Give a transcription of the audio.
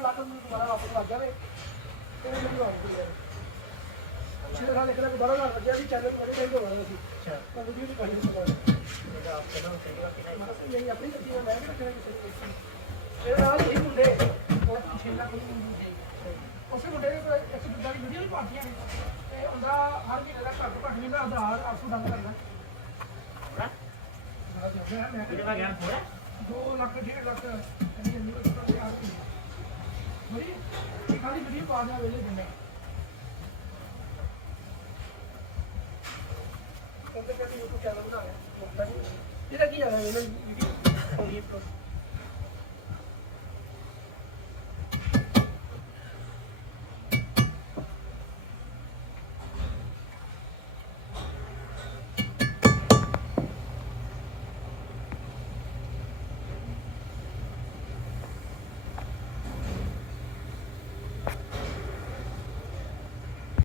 ਲੱਖ ਨੂੰ ਦੁਬਾਰਾ ਵਾਪਸ ਲੱਗ ਜਾਵੇ ਤੇ ਮੈਨੂੰ ਆਉਂਦੀ ਯਾਰ 6 ਸਾਲ ਇੱਕ ਦਾ 12 ਹਜ਼ਾਰ ਲੱਗਿਆ ਵੀ ਚੈਨਲ ਬੜੇ ਟਾਈਮ ਤੋਂ ਵਾਲਾ ਸੀ ਅੱਛਾ ਤਾਂ ਵੀਡੀਓ ਦੀ ਕਾਹੀ ਨਹੀਂ ਪਤਾ ਆਪ ਕਹਿੰਦਾ ਸੇਵਾ ਕਿਹਨਾਂ ਨਹੀਂ ਆਪਣੀ ਗੱਡੀ ਦਾ ਮੈਂ ਵੀ ਰੱਖਣਾ ਕਿਸੇ ਨੂੰ ਇਹਦੇ ਨਾਲ ਇਹ ਮੁੰਡੇ ਉਹ 6 ਲੱਖ ਨੂੰ ਮੁੰਡੇ ਉਸੇ ਮੁੰਡੇ ਨੇ 150 ਦੀ ਵੀਡੀਓ ਵੀ ਪਾਉਂਦੀਆਂ ਨੇ ਤੇ ਉਹਦਾ ਹਰ ਮਹੀਨੇ ਦਾ ਘੱਟ ਘੱਟ ਨਹੀਂ ਮੈਂ ਆਧਾਰ 800 ਡੰਗ ਕਰਨਾ ਮੈਂ ਗਿਆ ਥੋੜਾ 2 ਲੱਖ 1.5 ਲੱਖ ਕਹਿੰਦੀ ਜੰਮੀ ਤੋਂ ਤਾਂ ਯਾਰ ਬੜੀ ਇਹ ਖਾਲੀ ਵੀਡੀਓ ਪਾ ਦਿਆ ਵੇਲੇ ਦਿੰਦਾ ਕਹਿੰਦੇ ਕਿ YouTube ਚੈਨਲ ਬਣਾ ਲਿਆ ਇਹਦਾ ਕੀ ਆ ਰਿਹਾ ਇਹਨਾਂ ਵੀਡੀਓ